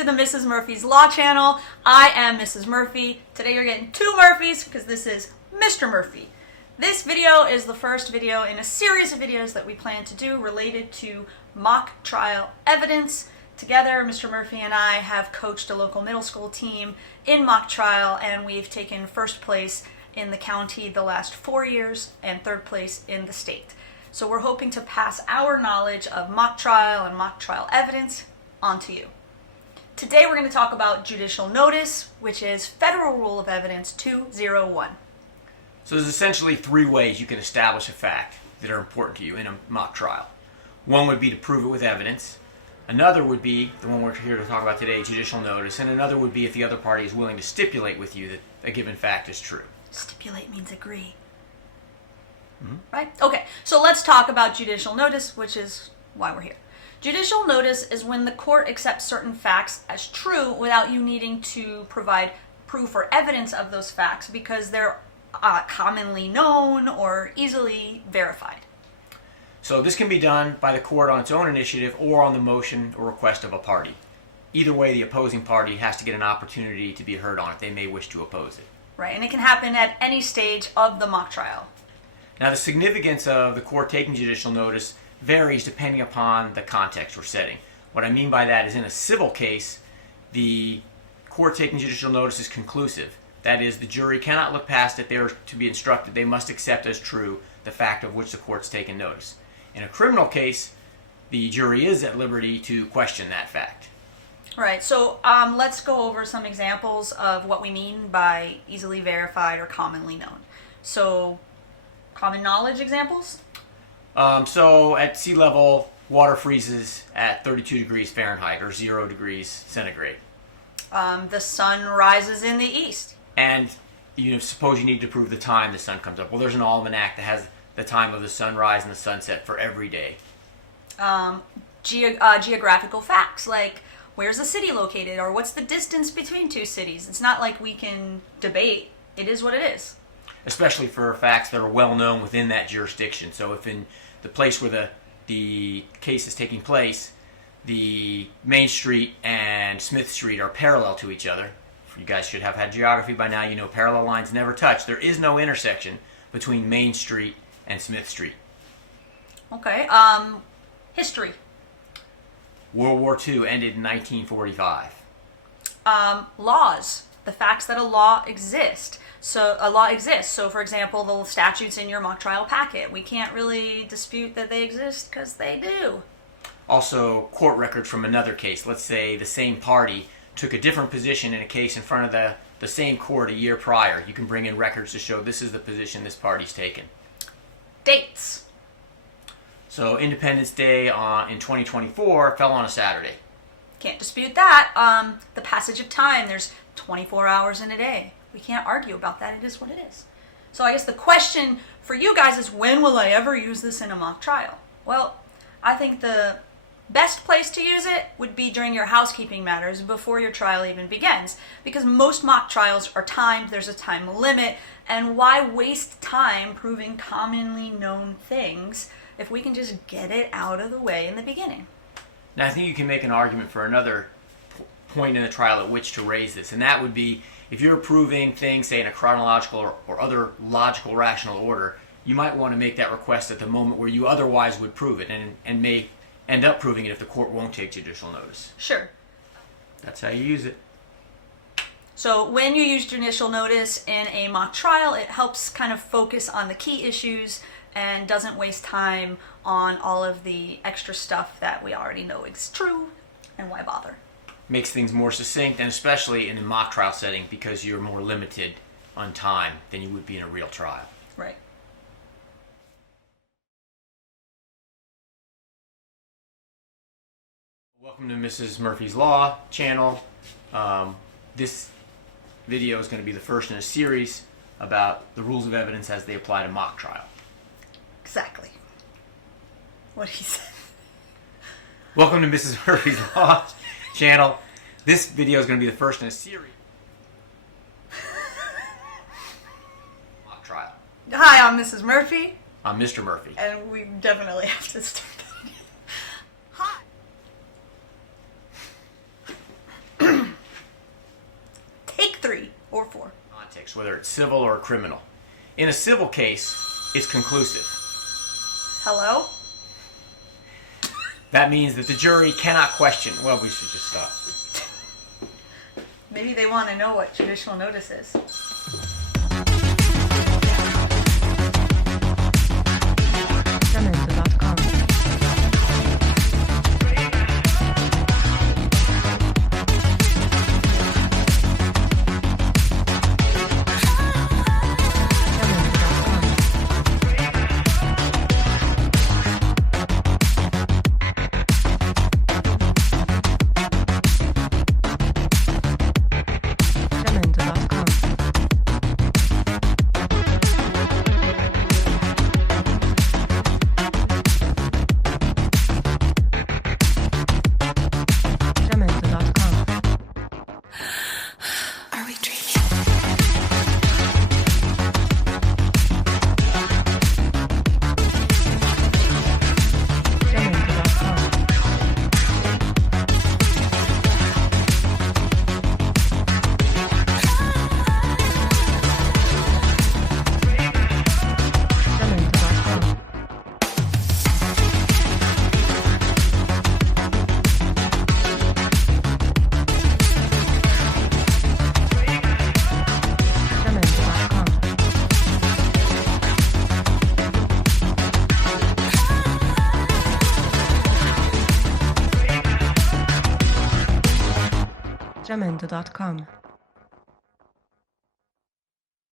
to the Mrs. Murphy's Law channel. I am Mrs. Murphy. Today you're getting two Murphys because this is Mr. Murphy. This video is the first video in a series of videos that we plan to do related to mock trial evidence. Together, Mr. Murphy and I have coached a local middle school team in mock trial, and we've taken first place in the county the last 4 years and third place in the state. So we're hoping to pass our knowledge of mock trial and mock trial evidence onto you. Today we're going to talk about judicial notice, which is Federal Rule of Evidence 201. So there's essentially three ways you can establish a fact that are important to you in a mock trial. One would be to prove it with evidence. Another would be, the one we're here to talk about today, judicial notice. And another would be if the other party is willing to stipulate with you that a given fact is true. Stipulate means agree. Right? Okay, so let's talk about judicial notice, which is why we're here. Judicial notice is when the court accepts certain facts as true without you needing to provide proof or evidence of those facts because they're commonly known or easily verified. So this can be done by the court on its own initiative or on the motion or request of a party. Either way, the opposing party has to get an opportunity to be heard on it. They may wish to oppose it. Right, and it can happen at any stage of the mock trial. Now, the significance of the court taking judicial notice varies depending upon the context or setting. What I mean by that is in a civil case, the court taking judicial notice is conclusive. That is, the jury cannot look past it. They are to be instructed. They must accept as true the fact of which the court's taken notice. In a criminal case, the jury is at liberty to question that fact. Right, so let's go over some examples of what we mean by easily verified or commonly known. So, common knowledge examples? So at sea level, water freezes at 32 degrees Fahrenheit or 0 degrees centigrade. The sun rises in the east. And suppose you need to prove the time the sun comes up. Well, there's an almanac that has the time of the sunrise and the sunset for every day. Geographical facts, like where's the city located or what's the distance between two cities. It's not like we can debate. It is what it is. Especially for facts that are well known within that jurisdiction. So if in the place where the case is taking place, the Main Street and Smith Street are parallel to each other. You guys should have had geography by now. You know parallel lines never touch. There is no intersection between Main Street and Smith Street. Okay. History. World War II ended in 1945. Laws. The facts that a law exists. So a law exists. So, for example, the statutes in your mock trial packet. We can't really dispute that they exist because they do. Also, court records from another case. Let's say the same party took a different position in a case in front of the same court a year prior. You can bring in records to show this is the position this party's taken. Dates. So Independence Day in 2024 fell on a Saturday. Can't dispute that. The passage of time. There's 24 hours in a day. We can't argue about that. It is what it is. So I guess the question for you guys is, when will I ever use this in a mock trial? Well, I think the best place to use it would be during your housekeeping matters before your trial even begins, because most mock trials are timed. There's a time limit, and why waste time proving commonly known things if we can just get it out of the way in the beginning? Now, I think you can make an argument for another point in the trial at which to raise this, and that would be if you're proving things, say, in a chronological or other logical, rational order, you might want to make that request at the moment where you otherwise would prove it and may end up proving it if the court won't take judicial notice. Sure. That's how you use it. So when you use judicial notice in a mock trial, it helps kind of focus on the key issues and doesn't waste time on all of the extra stuff that we already know is true, and why bother? Makes things more succinct, and especially in a mock trial setting because you're more limited on time than you would be in a real trial. Right. Welcome to Mrs. Murphy's Law channel. This video is going to be the first in a series about the rules of evidence as they apply to mock trial. Exactly what he said. Welcome to Mrs. Murphy's Law channel. This video is going to be the first in a series. Mock trial. Hi, I'm Mrs. Murphy. I'm Mr. Murphy. And we definitely have to start that. Hi. whether it's civil or criminal. In a civil case, it's conclusive. Hello? That means that the jury cannot question. Well, we should just stop. Maybe they want to know what judicial notice is. Jamendo.com. Are we dreaming? Jamendo.com.